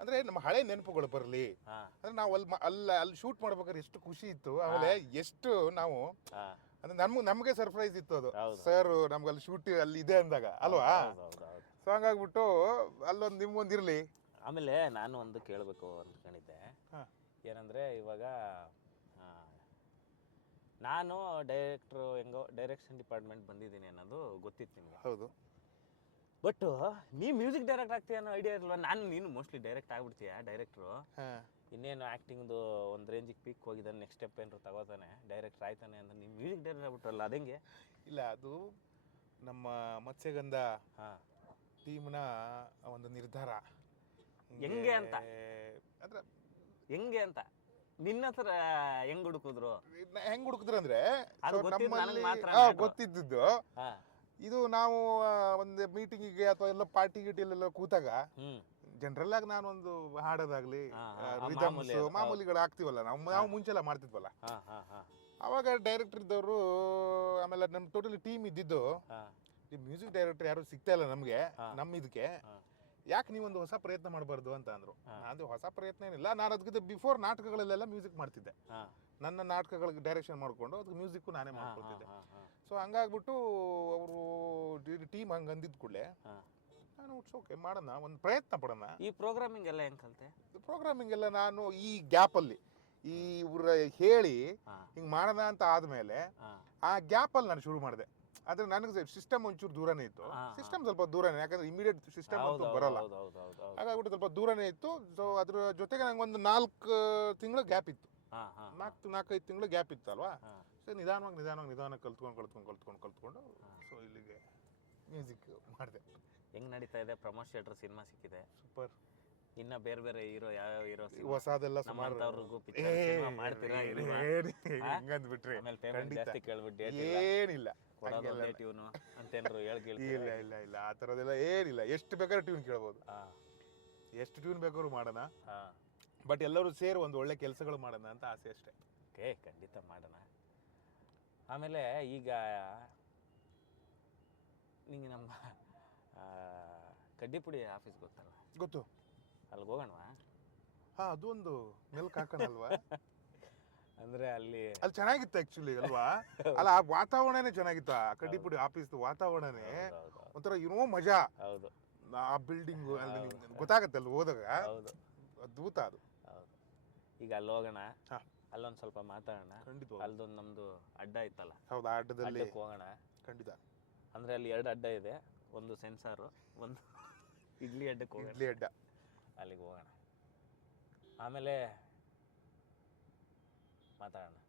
ಅಂದ್ರೆ ನಮ್ಮ ಹಳೆ ನೆನಪುಗಳು ಬರಲಿ. ಅಂದ್ರೆ ನಾವು ಅಲ್ಲಿ ಅಲ್ಲ ಅಲ್ಲಿ ಶೂಟ್ ಮಾಡ್ಬೇಕಾದ್ರೆ ಎಷ್ಟು ಖುಷಿ ಇತ್ತು. ಆಮೇಲೆ ಎಷ್ಟು ನಾವು ಅಂದ್ರೆ ನಮ್ಗೆ ನಮಗೆ ಸರ್ಪ್ರೈಸ್ ಇತ್ತು ಅದು. ಸರ್ ನಮ್ಗೆ ಅಲ್ಲಿ ಶೂಟ್ ಅಲ್ಲಿ ಇದೆ ಅಂದಾಗ ಅಲ್ವಾ? ಸೊ ಹಂಗಾಗ್ಬಿಟ್ಟು ಅಲ್ಲೊಂದು ನಿಮ್ಗೊಂದು ಇರ್ಲಿ. ಆಮೇಲೆ ನಾನು ಒಂದು ಕೇಳಬೇಕು ಅಂದ್ಕೊಂಡಿದ್ದೆ ಏನಂದ್ರೆ ಏನಂದರೆ ಇವಾಗ ನಾನು ಡೈರೆಕ್ಟ್ರು ಹೆಂಗೋ ಡೈರೆಕ್ಷನ್ ಡಿಪಾರ್ಟ್ಮೆಂಟ್ ಬಂದಿದ್ದೀನಿ ಅನ್ನೋದು ಗೊತ್ತಿತ್ತು ನಿಮಗೆ. ಹೌದು. ಬಟ್ ನೀ ಮ್ಯೂಸಿಕ್ ಡೈರೆಕ್ಟ್ ಆಗ್ತೀಯ ಅನ್ನೋ ಐಡಿಯಾ ಇರಲ್ವ ನಾನು ನೀನು ಮೋಸ್ಟ್ಲಿ ಡೈರೆಕ್ಟ್ ಆಗ್ಬಿಡ್ತೀಯ ಡೈರೆಕ್ಟ್ರು ಹಾ. ಇನ್ನೇನು ಆ್ಯಕ್ಟಿಂಗ್ದು ಒಂದು ರೇಂಜಿಗೆ ಪೀಕ್ ಹೋಗಿದ್ದಾನೆ ನೆಕ್ಸ್ಟ್ ಸ್ಟೆಪ್ ಏನಾರು ತಗೋತಾನೆ ಡೈರೆಕ್ಟ್ ಆಯ್ತಾನೆ ಅಂತ ನೀನು ಮ್ಯೂಸಿಕ್ ಡೈರೆಕ್ಟ್ ಆಗ್ಬಿಟ್ರಲ್ಲ ಅದಂಗೆ? ಇಲ್ಲ ಅದು ನಮ್ಮ ಮತ್ಸ್ಯಗಂಧ ಹಾಂ. ಟೀಮ್ನ ಒಂದು ನಿರ್ಧಾರ. ಹೆಂಗೆ ಅಂತ? ಅಂದ್ರೆ ಹೆಂಗೆ ಅಂತ? ನಿನ್ನ ಹತ್ರ ಹೆಂಗ್ ಹುಡುಕಿದ್ರು? ಹೆಂಗ್ ಹುಡುಕಿದ್ರು ಅಂದ್ರೆ ಗೊತ್ತಿದ್ದು ಇದು ನಾವು ಒಂದು ಮೀಟಿಂಗಿಗೆ ಅಥವಾ ಎಲ್ಲ ಪಾರ್ಟಿ ಗಿಟಿಲೆಲ್ಲ ಕೂತಾಗ ಜನರಲ್ ಆಗಿ ನಾನೊಂದು ಹಾಡೋದಾಗ್ಲಿ ರಿದಮ್ಸ್ ಮಾಮೂಲಿಗಳು ಆಗ್ತೀವಲ್ಲ. ನಾವು ನಾವು ಮುಂಚೆಲ್ಲ ಮಾಡ್ತಿದ್ವಲ್ಲ. ಅವಾಗ ಡೈರೆಕ್ಟರ್ ಇದ್ದವರು ಆಮೇಲೆ ನಮ್ಮ ಟೋಟಲಿ ಟೀಮ್ ಇದ್ದಿದ್ದು ಮ್ಯೂಸಿಕ್ ಡೈರೆಕ್ಟರ್ ಯಾರು ಸಿಗ್ತಾ ಇಲ್ಲ ನಮಗೆ. ನಮ್ಮ ಇದಕ್ಕೆ. ಯಾಕೆ ನೀವೊಂದು ಹೊಸ ಪ್ರಯತ್ನ ಮಾಡಬಾರ್ದು ಅಂತ ಅಂದ್ರು. ಅದು ಹೊಸ ಪ್ರಯತ್ನ ಏನಿಲ್ಲ. ನಾನು ಅದಕ್ಕಿಂತ ಬಿಫೋರ್ ನಾಟಕಗಳಲ್ಲೆಲ್ಲ ಮ್ಯೂಸಿಕ್ ಮಾಡ್ತಿದ್ದೆ. ನನ್ನ ನಾಟಕಗಳಿಗೆ ಡೈರೆಕ್ಷನ್ ಮಾಡಿಕೊಂಡು ಅದಕ್ಕೆ ಮ್ಯೂಸಿಕ್ಕು ನಾನೇ ಮಾಡ್ಕೊಳ್ತಿದ್ದೆ. ಸೊ ಹಂಗಾಗ್ಬಿಟ್ಟು ಅವರು ಟೀಮ್ ಹಂಗೆ ಅಂದಿದ್ದ ಕೂಡಲೇ ನಾನು ಓಕೆ ಮಾಡೋಣ ಒಂದು ಪ್ರಯತ್ನ ಪಡೋಣ. ಈ ಪ್ರೋಗ್ರಾಮಿಂಗ್ ಎಲ್ಲ ಹೆಂಗೆ ಕಲಿತೆ? ಪ್ರೋಗ್ರಾಮಿಂಗ್ ಎಲ್ಲ ನಾನು ಈ ಗ್ಯಾಪಲ್ಲಿ ಈ ಇವ್ರ ಹೇಳಿ ಹಿಂಗೆ ಮಾಡೋಣ ಅಂತ ಆದಮೇಲೆ ಆ ಗ್ಯಾಪಲ್ಲಿ ನಾನು ಶುರು ಮಾಡಿದೆ. ಆದರೆ ನನಗೆ ಸಿಸ್ಟಮ್ ಒಂಚೂರು ದೂರನೇ ಇತ್ತು. ಸಿಸ್ಟಮ್ ಸ್ವಲ್ಪ ದೂರನೇ ಯಾಕಂದ್ರೆ ಇಮಿಡಿಯೇಟ್ ಸಿಸ್ಟಮ್ ಅಂತೂ ಬರಲ್ಲ. ಹಾಗಾಗ್ಬಿಟ್ಟು ಸ್ವಲ್ಪ ದೂರನೇ ಇತ್ತು. ಸೊ ಅದ್ರ ಜೊತೆಗೆ ನಂಗೆ ಒಂದು ನಾಲ್ಕು ತಿಂಗಳು ಗ್ಯಾಪ್ ಇತ್ತು. ನಾಲ್ಕು ನಾಲ್ಕೈದು ತಿಂಗಳು ಗ್ಯಾಪ್ ಇತ್ತು ಅಲ್ವಾ? ಸೊ ನಿಧಾನವಾಗಿ ನಿಧಾನವಾಗಿ ನಿಧಾನಕ್ಕೆ ಕಲ್ತ್ಕೊಂಡು ಕಲ್ತ್ಕೊಂಡು ಕಲ್ತ್ಕೊಂಡು ಕಲ್ತ್ಕೊಂಡು ಸೊ ಇಲ್ಲಿಗೆ ಮ್ಯೂಸಿಕ್ ಮಾಡಿದೆ. ಹೆಂಗ್ ನಡೀತಾ ಇದೆ? ಪ್ರಮೋದ್ ಶೆಟ್ರ್ ಸಿನಿಮಾ ಸಿಕ್ಕಿದೆ. ಸೂಪರ್ ಇನ್ನ ಬೇರೆ ಬೇರೆ ಹೀರೋ ಯಾವ ಹೀರೋ ಹೊಸದೆಲ್ಲ ಸುಮಾರು cinema ಮಾಡ್ತೀರಾ ಇಲ್ವಾ? ಹೆಂಗಂದ್ಬಿಟ್ರೆ ಆಮೇಲೆ ಪೇಮೆಂಟ್. ಜಾಸ್ತಿ ಕೇಳ್ಬಿಟ್ಟು ಏನಿಲ್ಲ. ಕೊಡೋದು ಟ್ಯೂನ್ ಅಂತೇನ್ರು ಹೇಳ್ ಇಲ್ಲ ಕೇಳ್ತೀರಾ? ಇಲ್ಲ ಇಲ್ಲ ಆ ಥರದ್ದೆಲ್ಲ ಏನಿಲ್ಲ. ಎಷ್ಟು ಬೇಕಾದ್ರೂ ಟ್ಯೂನ್ ಕೇಳ್ಬೋದು. ಎಷ್ಟು ಟ್ಯೂನ್ ಬೇಕಾದ್ರೂ ಮಾಡೋಣ. ಬಟ್ ಎಲ್ಲರೂ ಸೇರಿ ಒಂದು ಒಳ್ಳೆ ಕೆಲಸಗಳು ಮಾಡೋಣ ಅಂತ ಆಸೆ ಅಷ್ಟೇ. ಓಕೆ ಖಂಡಿತ ಮಾಡೋಣ. ಆಮೇಲೆ ಈಗ ನಿಂಗೆ ನಮ್ಮ ಕಡ್ಡಿಪುಡಿ ಆಫೀಸ್ ಗೊತ್ತಲ್ಲ? ಗೊತ್ತು. ಅಲ್ಲಿಗೆ ಹೋಗೋಣವಾ? ಹಾ ಅದು ಒಂದು ಮೆಲ್ಕ್ ಹಾಕೋಣಲ್ವಾ? ಅಂದರೆ ಅಲ್ಲಿ ಅಲ್ಲಿ ಚೆನ್ನಾಗಿತ್ತು ಆಕ್ಚುಲಿ ಅಲ್ವಾ? ಅಲ್ಲ ಆ ವಾತಾವರಣನೇ ಚೆನ್ನಾಗಿತ್ತು. ಆ ಕಡ್ಡಿಪುಡಿ ಆಫೀಸ್ ವಾತಾವರಣನೇ ಹೌದು ಒಂಥರ ಏನೋ ಮಜಾ. ಹೌದು. ಆ ಬಿಲ್ಡಿಂಗ್ ಅಲ್ಲಿ ಗೊತ್ತಾಗುತ್ತೆ ಗೊತ್ತಾಗತ್ತೆ ಅಲ್ಲಿ ಹೋದಾಗ? ಹೌದು. ಅದ್ಭುತ ಅದು. ಹೌದು. ಈಗ ಅಲ್ಲಿ ಹೋಗೋಣ? ಹಾ. ಅಲ್ಲೊಂದು ಸ್ವಲ್ಪ ಮಾತಾಡೋಣ. ಖಂಡಿತ ಅಲ್ಲದೊಂದು ನಮ್ಮದು ಅಡ್ಡ ಇತ್ತಲ್ಲ? ಹೌದು ಆ ಅಡ್ಡದಲ್ಲಿ ಅಡ್ಡಕ್ಕೆ ಹೋಗೋಣ. ಖಂಡಿತ. ಅಂದರೆ ಅಲ್ಲಿ ಎರಡು ಅಡ್ಡ ಇದೆ. ಒಂದು ಸೆನ್ಸಾರು ಒಂದು ಇಡ್ಲಿ ಅಡ್ಡಕ್ಕೆ ಹೋಗೋಣ. ಇಡ್ಲಿ ಅಡ್ಡ. ಅಲ್ಲಿಗೆ ಹೋಗೋಣ. ಆಮೇಲೆ ಮಾತಾಡೋಣ.